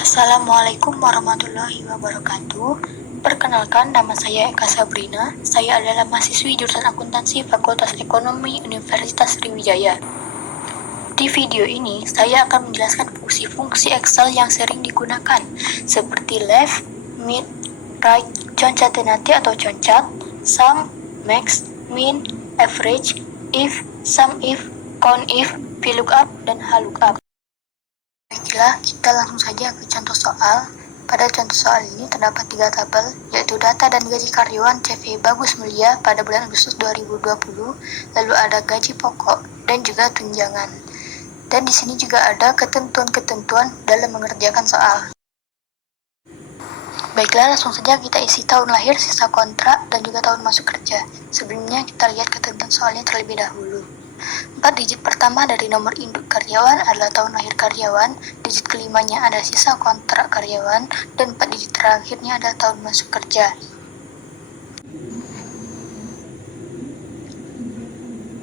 Assalamualaikum warahmatullahi wabarakatuh. Perkenalkan, nama saya Eka Sabrina. Saya adalah mahasiswi jurusan akuntansi Fakultas Ekonomi Universitas Sriwijaya. Di video ini, saya akan menjelaskan fungsi-fungsi Excel yang sering digunakan, seperti left, mid, right, concat tenate atau concat, sum, max, min, average, if, sum if, count if, VLOOKUP, dan HLOOKUP. Baiklah, kita langsung saja ke contoh soal. Pada contoh soal ini terdapat 3 tabel, yaitu data dan gaji karyawan CV Bagus Mulia pada bulan Agustus 2020, lalu ada gaji pokok dan juga tunjangan. Dan di sini juga ada ketentuan-ketentuan dalam mengerjakan soal. Baiklah, langsung saja kita isi tahun lahir, sisa kontrak, dan juga tahun masuk kerja. Sebelumnya kita lihat ketentuan soalnya terlebih dahulu. 4 digit pertama dari nomor induk karyawan adalah tahun lahir karyawan, digit kelimanya ada sisa kontrak karyawan, dan 4 digit terakhirnya adalah tahun masuk kerja.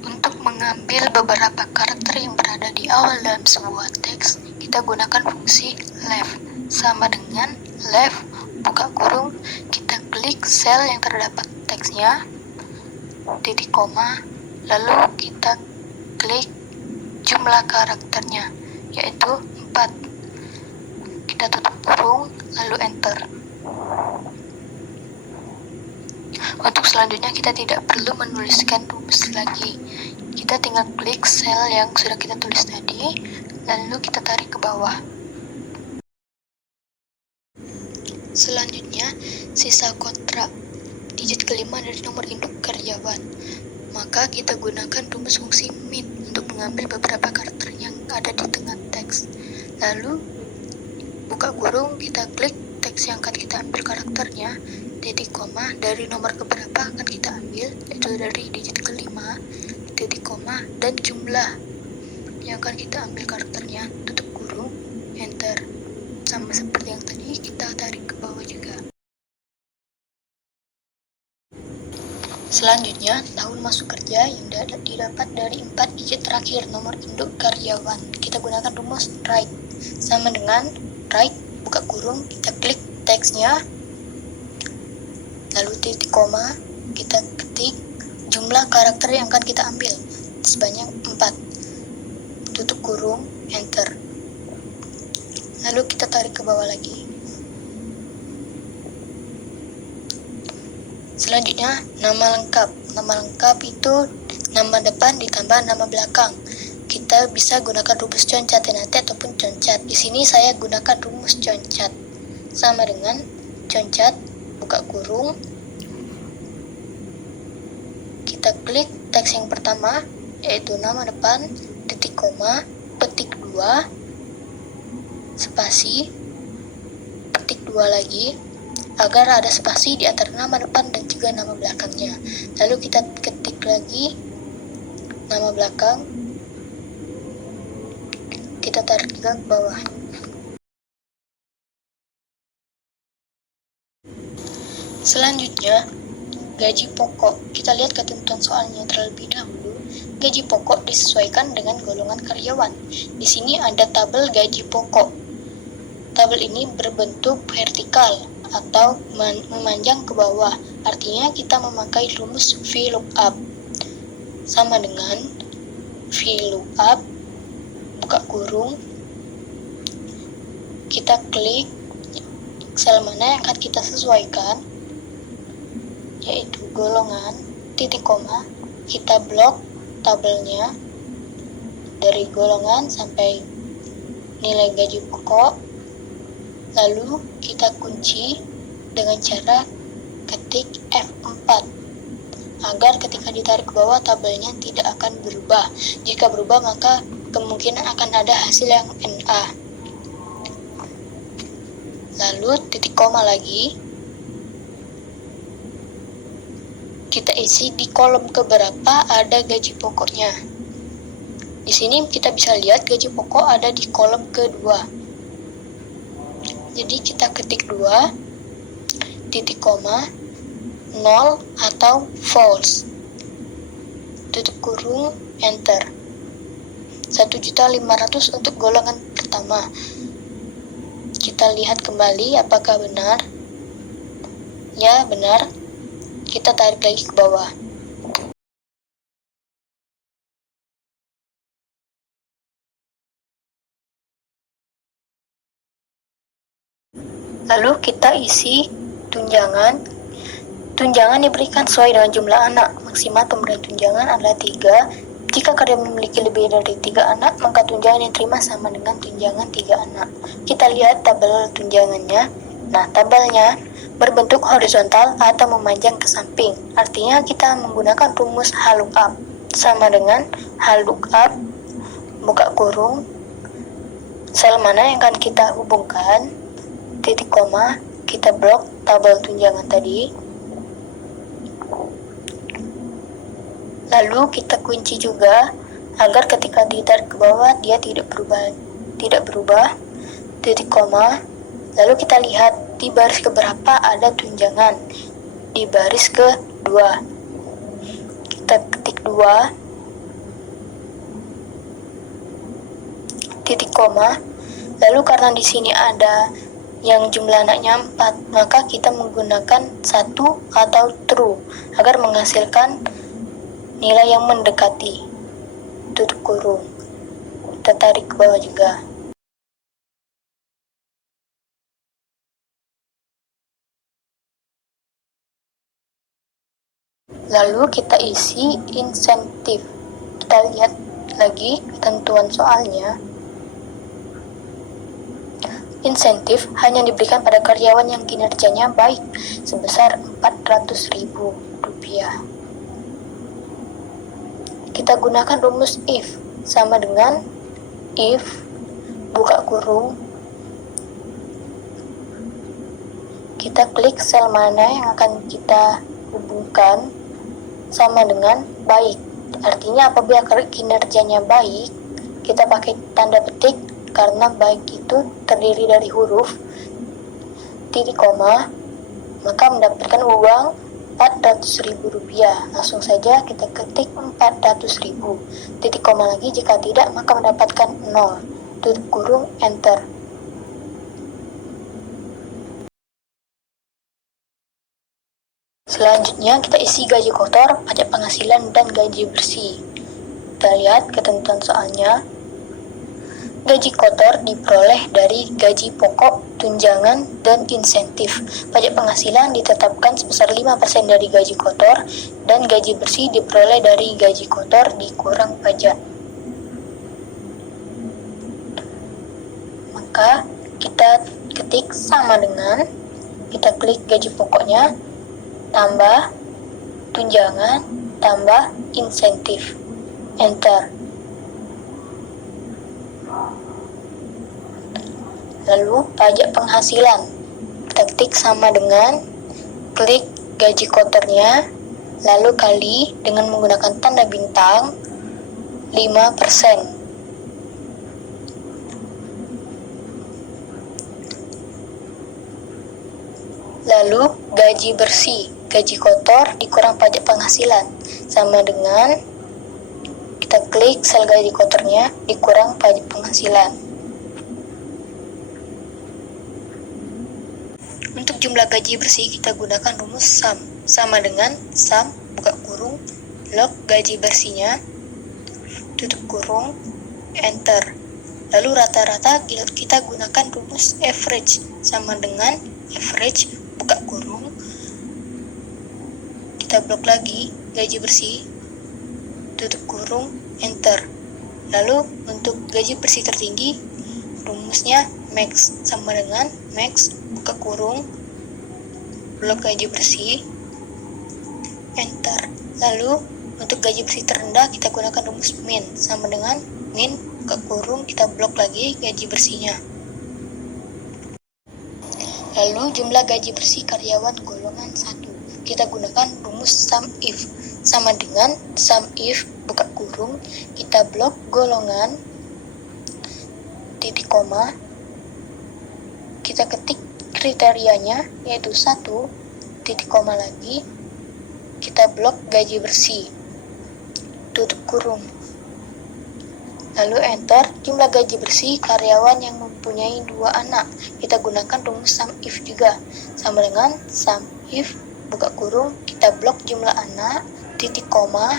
Untuk mengambil beberapa karakter yang berada di awal dalam sebuah teks, kita gunakan fungsi left, sama dengan left, buka kurung, kita klik sel yang terdapat teksnya, titik koma, lalu kita klik jumlah karakternya, yaitu 4. Kita tutup kurung, lalu enter. Untuk selanjutnya kita tidak perlu menuliskan rumus lagi. Kita tinggal klik sel yang sudah kita tulis tadi, lalu kita tarik ke bawah. Selanjutnya, sisa kontrak, digit kelima dari nomor induk karyawan. Maka kita gunakan rumus fungsi min untuk mengambil beberapa karakter yang ada di tengah teks. Lalu, buka kurung, kita klik teks yang akan kita ambil karakternya, titik koma, dari nomor keberapa akan kita ambil, yaitu dari digit kelima, titik koma, dan jumlah yang akan kita ambil karakternya, tutup kurung, enter. Sama seperti yang tadi, kita tarik ke bawah juga. Selanjutnya, tahun masuk kerja yang didapat dari 4 digit terakhir nomor induk karyawan. Kita gunakan rumus right, sama dengan right, buka kurung, kita klik teksnya, lalu titik koma, kita ketik jumlah karakter yang akan kita ambil, sebanyak 4, tutup kurung, enter. Lalu kita tarik ke bawah lagi. Selanjutnya, nama lengkap. Nama lengkap itu nama depan ditambah nama belakang. Kita bisa gunakan rumus concat tenate ataupun concat. Di sini saya gunakan rumus concat. Sama dengan concat, buka kurung. Kita klik teks yang pertama, yaitu nama depan, titik koma, petik 2, spasi, petik 2 lagi, agar ada spasi di antara nama depan dan juga nama belakangnya. Lalu kita ketik lagi nama belakang, kita tarik juga ke bawah. Selanjutnya, gaji pokok. Kita lihat ketentuan soalnya terlebih dahulu. Gaji pokok disesuaikan dengan golongan karyawan. Di sini ada tabel gaji pokok. Tabel ini berbentuk vertikal atau memanjang ke bawah, artinya kita memakai rumus VLOOKUP. Sama dengan VLOOKUP, buka kurung, kita klik sel mana yang akan kita sesuaikan, yaitu golongan, titik koma, kita blok tabelnya dari golongan sampai nilai gaji pokok. Lalu kita kunci dengan cara ketik F4 agar ketika ditarik ke bawah tabelnya tidak akan berubah. Jika berubah maka kemungkinan akan ada hasil yang NA. Lalu titik koma lagi. Kita isi di kolom keberapa ada gaji pokoknya. Di sini kita bisa lihat gaji pokok ada di kolom kedua. Jadi kita ketik 2, titik koma, 0 atau false. Tutup kurung, enter. 1.500.000 untuk golongan pertama. Kita lihat kembali apakah benar. Ya, benar. Kita tarik lagi ke bawah. Lalu kita isi tunjangan. Tunjangan diberikan sesuai dengan jumlah anak. Maksimal pemberian tunjangan adalah 3. Jika karyawan memiliki lebih dari 3 anak, maka tunjangan yang diterima sama dengan tunjangan 3 anak. Kita lihat tabel tunjangannya. Nah, tabelnya berbentuk horizontal atau memanjang ke samping. Artinya kita menggunakan rumus HLOOKUP. Sama dengan HLOOKUP, buka kurung, sel mana yang akan kita hubungkan, titik koma, kita blok tabel tunjangan tadi. Lalu kita kunci juga agar ketika ditarik ke bawah dia tidak berubah, titik koma. Lalu kita lihat di baris keberapa ada tunjangan. Di baris ke-2. Kita ketik 2, titik koma. Lalu karena di sini ada yang jumlah anaknya 4, maka kita menggunakan 1 atau true agar menghasilkan nilai yang mendekati, tutup kurung. Kita tarik ke bawah juga. Lalu kita isi insentif. Kita lihat lagi ketentuan soalnya. Insentif hanya diberikan pada karyawan yang kinerjanya baik sebesar Rp400.000. Kita gunakan rumus if, sama dengan if, buka kurung, kita klik sel mana yang akan kita hubungkan, sama dengan baik. Artinya apabila kinerjanya baik, kita pakai tanda petik karena baik itu terdiri dari huruf, titik koma, maka mendapatkan uang Rp400.000. Langsung saja kita ketik 400.000. Titik koma lagi, jika tidak maka mendapatkan 0. Tutup kurung, enter. Selanjutnya kita isi gaji kotor, pajak penghasilan, dan gaji bersih. Kita lihat ketentuan soalnya. Gaji kotor diperoleh dari gaji pokok, tunjangan, dan insentif. Pajak penghasilan ditetapkan sebesar 5% dari gaji kotor, dan gaji bersih diperoleh dari gaji kotor dikurang pajak. Maka kita ketik sama dengan, kita klik gaji pokoknya, tambah tunjangan, tambah insentif, enter. Lalu pajak penghasilan, kita ketik sama dengan, klik gaji kotornya, lalu kali dengan menggunakan tanda bintang 5%. Lalu gaji bersih, gaji kotor dikurang pajak penghasilan, sama dengan, kita klik sel gaji kotornya, dikurang pajak penghasilan. Untuk jumlah gaji bersih kita gunakan rumus sum, sama dengan sum, buka kurung, log gaji bersihnya, tutup kurung, enter. Lalu rata-rata kita gunakan rumus average, sama dengan average, buka kurung, kita blok lagi gaji bersih, tutup kurung, enter. Lalu untuk gaji bersih tertinggi rumusnya max, sama dengan max, buka kurung, blok gaji bersih, enter. Lalu untuk gaji bersih terendah kita gunakan rumus min, sama dengan min, buka kurung, kita blok lagi gaji bersihnya. Lalu jumlah gaji bersih karyawan golongan 1, kita gunakan rumus sum if, sama dengan sum if, buka kurung, kita blok golongan, titik koma, kita ketik kriterianya yaitu 1, titik koma lagi, kita blok gaji bersih, tutup kurung. Lalu enter jumlah gaji bersih karyawan yang mempunyai 2 anak. Kita gunakan rumus sum if juga. Sama dengan sum if, buka kurung, kita blok jumlah anak, titik koma,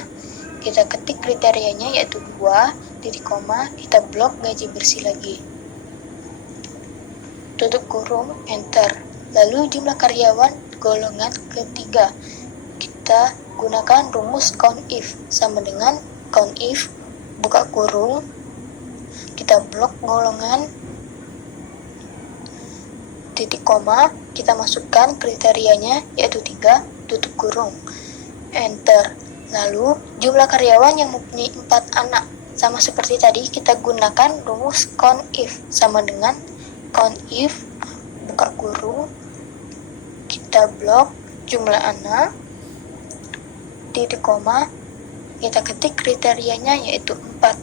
kita ketik kriterianya yaitu 2, titik koma, kita blok gaji bersih lagi. Tutup kurung, enter. Lalu jumlah karyawan golongan ketiga. Kita gunakan rumus count if, sama dengan count if, buka kurung, kita blok golongan, titik koma, kita masukkan kriterianya yaitu 3, tutup kurung, enter. Lalu jumlah karyawan yang mempunyai 4 anak. Sama seperti tadi, kita gunakan rumus count if, sama dengan count if, buka kurung, kita blok jumlah anak, titik koma, kita ketik kriterianya yaitu 4,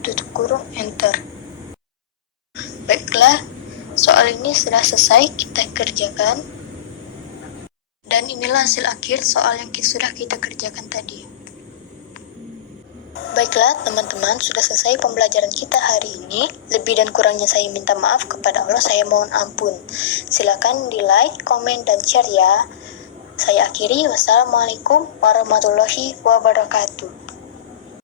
tutup kurung, enter. Baiklah, soal ini sudah selesai kita kerjakan. Dan inilah hasil akhir soal yang sudah kita kerjakan tadi. Baiklah teman-teman, sudah selesai pembelajaran kita hari ini. Lebih dan kurangnya saya minta maaf kepada Allah, saya mohon ampun. Silakan di like, komen, dan share ya. Saya akhiri, wassalamualaikum warahmatullahi wabarakatuh.